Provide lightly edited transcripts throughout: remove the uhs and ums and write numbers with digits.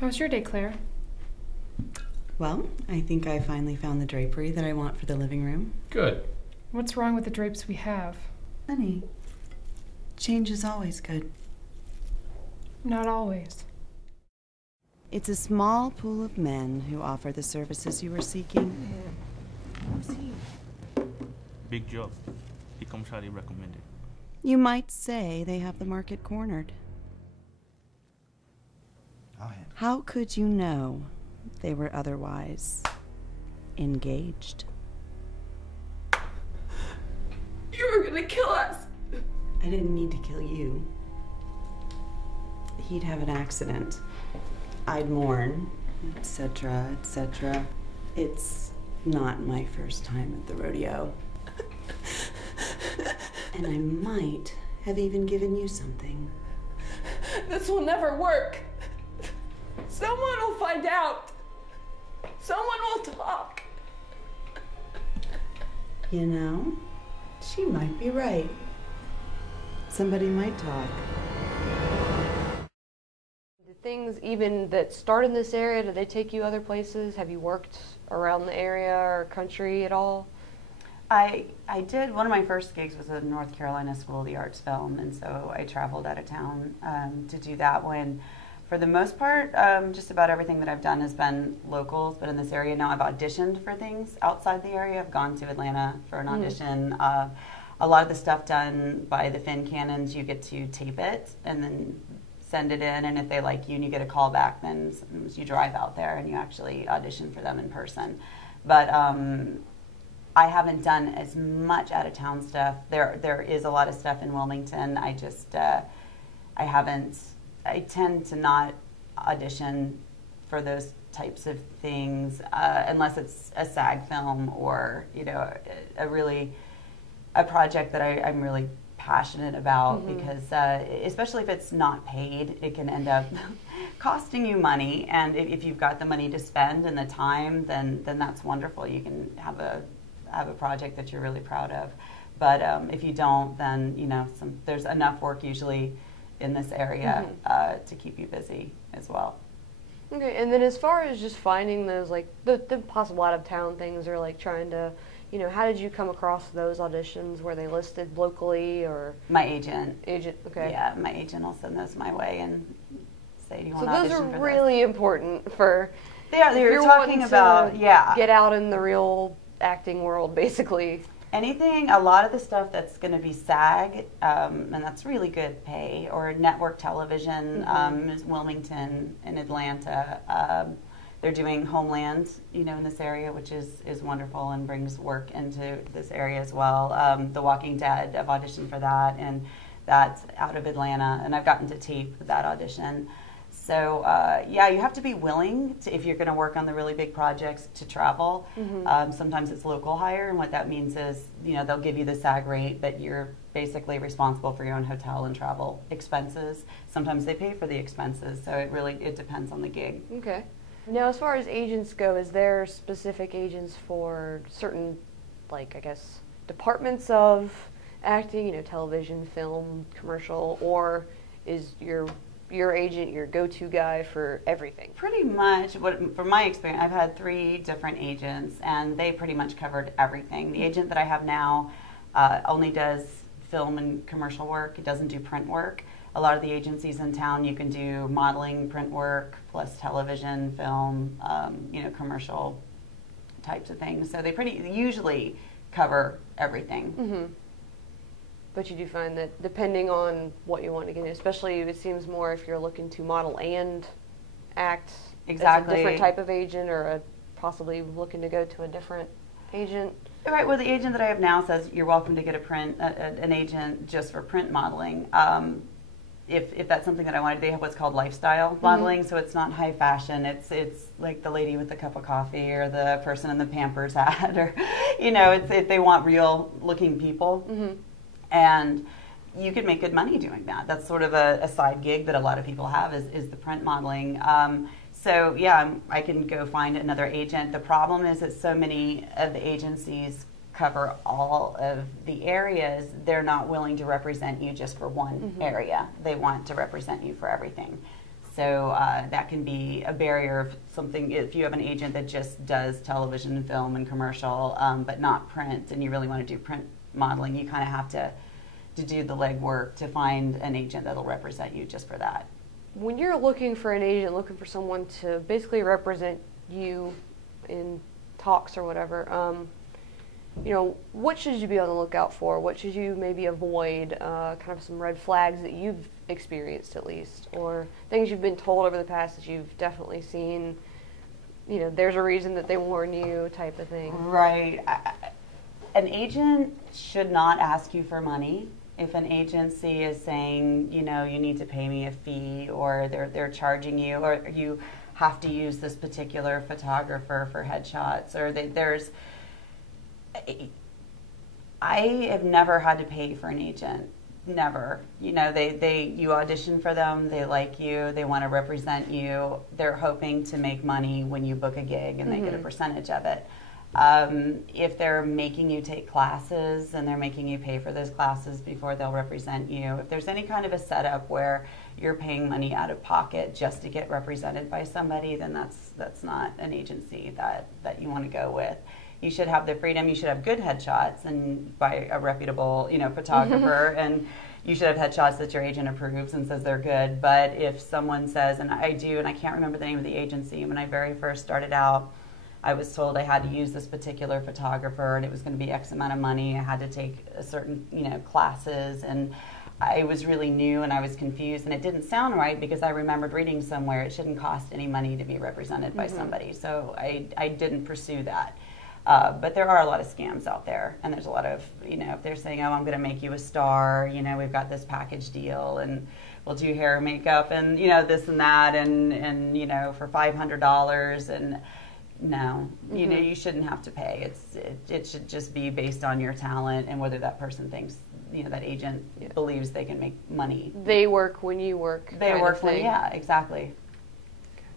How was your day, Claire? Well, I think I finally found the drapery that I want for the living room. Good. What's wrong with the drapes we have? Honey, change is always good. Not always. It's a small pool of men who offer the services you were seeking. Who's he? Big job. He comes highly recommended. You might say they have the market cornered. How could you know they were otherwise engaged? You were gonna kill us. I didn't need to kill you. He'd have an accident. I'd mourn, etc., etc. It's not my first time at the rodeo. And I might have even given you something. This will never work. Someone will find out. Someone will talk. You know, she might be right. Somebody might talk. The things even that start in this area, do they take you other places? Have you worked around the area or country at all? I did. One of my first gigs was at North Carolina School of the Arts film, and so I traveled out of town to do that one. For the most part, just about everything that I've done has been locals, but in this area now I've auditioned for things outside the area. I've gone to Atlanta for an audition. A lot of the stuff done by the Finn Cannons, you get to tape it and then send it in, and if they like you and you get a call back, then you drive out there and you actually audition for them in person. But I haven't done as much out-of-town stuff. There is a lot of stuff in Wilmington. I just, I tend to not audition for those types of things unless it's a SAG film or, you know, a project that I'm really passionate about, because especially if it's not paid, it can end up costing you money, and if you've got the money to spend and the time, then that's wonderful. You can have a project that you're really proud of. But if you don't, then you know there's enough work usually in this area to keep you busy as well. Okay, and then as far as just finding those, like, the possible out-of-town things, or like trying to, you know, how did you come across those auditions? Were they listed locally, or? My agent. Agent, okay. Yeah, my agent will send those my way and say, do you want to audition for audition this? for So this? those are really important for, They're talking about, get out in the real acting world, basically. Anything, a lot of the stuff that's going to be SAG, and that's really good pay, or network television, is Wilmington and Atlanta. They're doing Homeland, you know, in this area, which is wonderful and brings work into this area as well. The Walking Dead, I've auditioned for that, and that's out of Atlanta, and I've gotten to tape that audition. So, yeah, you have to be willing to, if you're going to work on the really big projects, to travel. Sometimes it's local hire, and what that means is, you know, they'll give you the SAG rate, but you're basically responsible for your own hotel and travel expenses. Sometimes they pay for the expenses, so it depends on the gig. Okay. Now, as far as agents go, is there specific agents for certain, like, I guess, departments of acting, you know, television, film, commercial, or is your agent your go-to guy for everything? Pretty much, from my experience, I've had 3 different agents, and they pretty much covered everything. The agent that I have now only does film and commercial work. It doesn't do print work. A lot of the agencies in town, you can do modeling, print work, plus television, film, you know, commercial types of things. So they usually cover everything. But you do find that depending on what you want to get in, especially it seems more if you're looking to model and act, exactly, as a different type of agent, or possibly looking to go to a different agent. Right. Well, the agent that I have now says you're welcome to get an agent just for print modeling. If that's something that I wanted, they have what's called lifestyle modeling, so it's not high fashion. It's like the lady with the cup of coffee, or the person in the Pampers ad, or, you know, they want real looking people. And you could make good money doing that. That's sort of a side gig that a lot of people have, is the print modeling. So yeah, I can go find another agent. The problem is that so many of the agencies cover all of the areas. They're not willing to represent you just for one area. They want to represent you for everything. So that can be a barrier if something, if you have an agent that just does television and film and commercial, but not print, and you really want to do print modeling, you kind of have to do the legwork to find an agent that'll represent you just for that. When you're looking for an agent, looking for someone to basically represent you in talks or whatever, you know, what should you be on the lookout for? What should you maybe avoid? Kind of some red flags that you've experienced, at least, or things you've been told over the past that you've definitely seen. You know, there's a reason that they warn you, type of thing. Right. An agent should not ask you for money. If an agency is saying, you know, you need to pay me a fee, or they're charging you, or you have to use this particular photographer for headshots, or there's, I have never had to pay for an agent. Never. You know, you audition for them, they like you, they want to represent you, they're hoping to make money when you book a gig, and they get a percentage of it. If they're making you take classes and they're making you pay for those classes before they'll represent you, if there's any kind of a setup where you're paying money out of pocket just to get represented by somebody, then that's not an agency that you want to go with. You should have the freedom, you should have good headshots and by a reputable, you know, photographer, and you should have headshots that your agent approves and says they're good. But if someone says, and I do, and I can't remember the name of the agency, when I very first started out, I was told I had to use this particular photographer and it was going to be X amount of money. I had to take a certain, you know, classes, and I was really new and I was confused, and it didn't sound right because I remembered reading somewhere it shouldn't cost any money to be represented by somebody. So I didn't pursue that. But there are a lot of scams out there, and there's a lot of, you know, if they're saying, oh, I'm going to make you a star, you know, we've got this package deal, and we'll do hair and makeup, and, you know, this and that, and you know, for $500, and no, you know, you shouldn't have to pay. It should just be based on your talent and whether that person thinks, you know, that agent believes they can make money. They work when you work. They work when, yeah, exactly.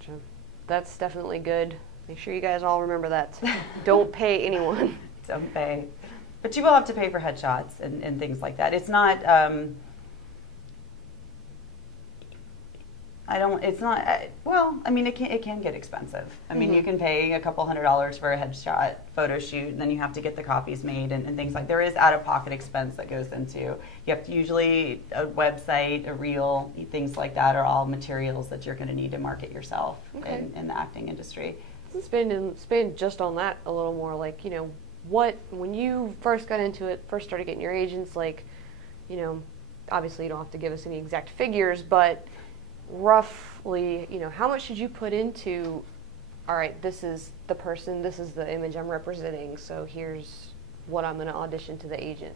Gotcha. That's definitely good. Make sure you guys all remember that. Don't pay anyone. Don't pay. But you will have to pay for headshots and things like that. It's not, well, I mean, it can get expensive. I mean, you can pay a couple $100s for a headshot photo shoot, and then you have to get the copies made and things like, there is out-of-pocket expense that goes into, you have to usually, a website, a reel, things like that are all materials that you're going to need to market yourself in the acting industry. Expand just on that a little more, like, you know, when you first got into it, first started getting your agents, like, you know, obviously you don't have to give us any exact figures, but roughly, you know, how much did you put into, all right, this is the person, this is the image I'm representing, so here's what I'm going to audition to the agent?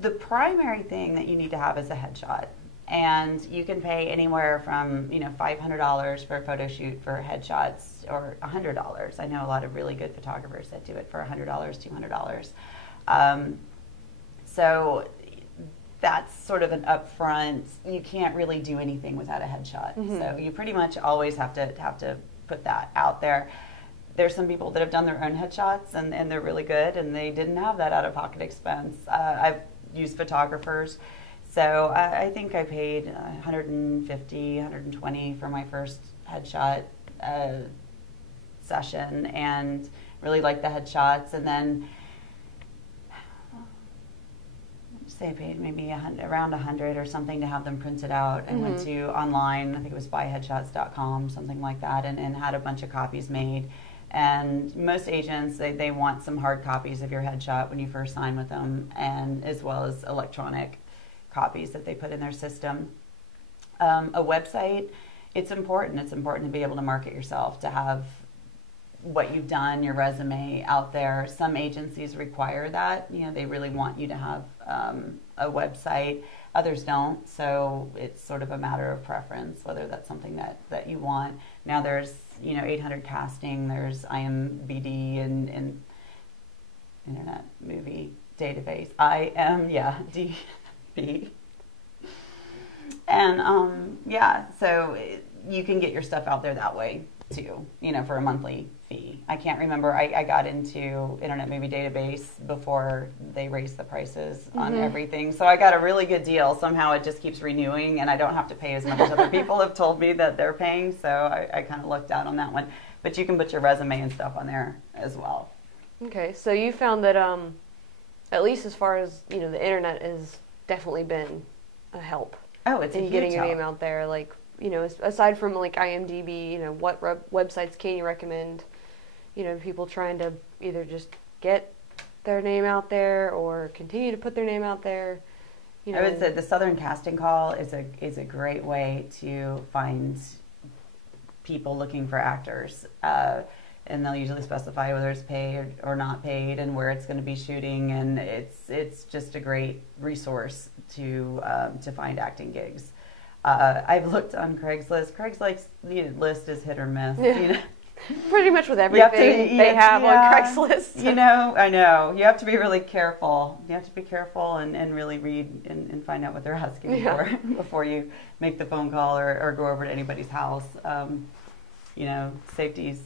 The primary thing that you need to have is a headshot. And you can pay anywhere from, you know, $500 for a photo shoot for headshots, or $100. I know a lot of really good photographers that do it for $100, $200. So that's sort of an upfront. You can't really do anything without a headshot. So you pretty much always have to put that out there. There's some people that have done their own headshots and they're really good, and they didn't have that out-of-pocket expense. I've used photographers. So I think I paid $150, $120 for my first headshot session, and really liked the headshots. And then, say I paid maybe around $100 or something to have them printed out, and went to online, I think it was buyheadshots.com, something like that, and had a bunch of copies made. And most agents, they want some hard copies of your headshot when you first sign with them, and as well as electronic copies that they put in their system. A website, it's important. It's important to be able to market yourself, to have what you've done, your resume out there. Some agencies require that. You know, they really want you to have a website. Others don't. So it's sort of a matter of preference, whether that's something that you want. Now there's, you know, 800 Casting, there's IMDb and Internet Movie Database. IMDb. And yeah, so you can get your stuff out there that way too, you know, for a monthly fee. I can't remember. I got into Internet Movie Database before they raised the prices on everything. So I got a really good deal. Somehow it just keeps renewing, and I don't have to pay as much as other people have told me that they're paying. So I kind of lucked out on that one. But you can put your resume and stuff on there as well. Okay, so you found that at least as far as, you know, the internet has definitely been a help. Oh, it's a in huge getting your help. name out there. Like, you know, aside from like IMDb, you know, what websites can you recommend? You know, people trying to either just get their name out there or continue to put their name out there. You know, I would say the Southern Casting Call is a great way to find people looking for actors. And they'll usually specify whether it's paid or not paid and where it's going to be shooting, and it's just a great resource to find acting gigs. I've looked on Craigslist. Craigslist is hit or miss. Yeah. You know? pretty much with everything they have on Craigslist. You know, I know. You have to be really careful. You have to be careful and really read and find out what they're asking you for before you make the phone call or go over to anybody's house. You know, safety's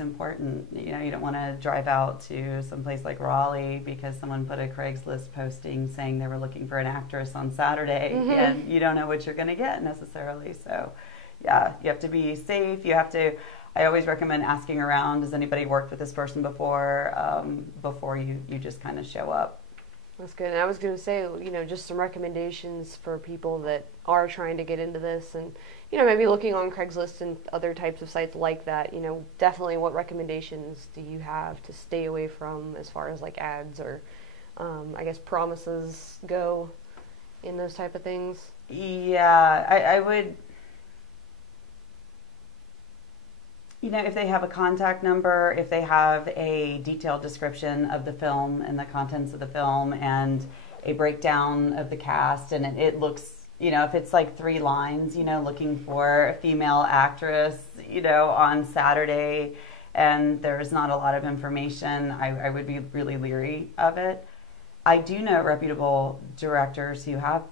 important. You know, you don't want to drive out to some place like Raleigh because someone put a Craigslist posting saying they were looking for an actress on Saturday, and you don't know what you're going to get necessarily. So, yeah, you have to be safe. You have to. I always recommend asking around. Has anybody worked with this person before? Before you just kind of show up. That's good. And I was going to say, you know, just some recommendations for people that are trying to get into this and, you know, maybe looking on Craigslist and other types of sites like that. You know, definitely what recommendations do you have to stay away from as far as like ads or, I guess, promises go in those type of things? Yeah, I would, you know, if they have a contact number, if they have a detailed description of the film and the contents of the film and a breakdown of the cast, and it looks, you know, if it's like 3 lines, you know, looking for a female actress, you know, on Saturday, and there's not a lot of information, I would be really leery of it. I do know reputable directors who have,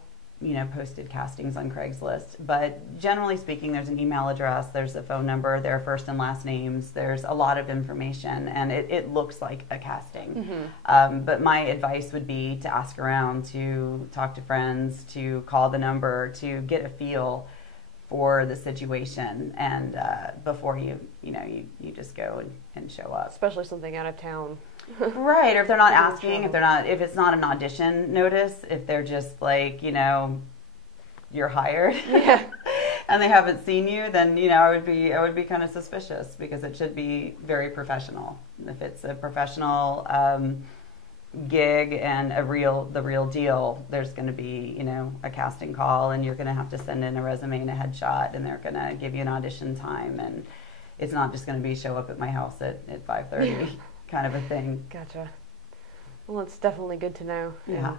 you know, posted castings on Craigslist, but generally speaking, there's an email address, there's a phone number, their first and last names, there's a lot of information, and it looks like a casting. But my advice would be to ask around, to talk to friends, to call the number, to get a feel for the situation, and before you just go and show up. Especially something out of town. Right, or if they're not asking, if it's not an audition notice, if they're just like, you know, you're hired, and they haven't seen you, then, you know, I would be kind of suspicious, because it should be very professional. If it's a professional gig and the real deal, there's going to be, you know, a casting call, and you're going to have to send in a resume and a headshot, and they're going to give you an audition time, and it's not just going to be show up at my house at 5:30. kind of a thing. Gotcha. Well, it's definitely good to know. Yeah.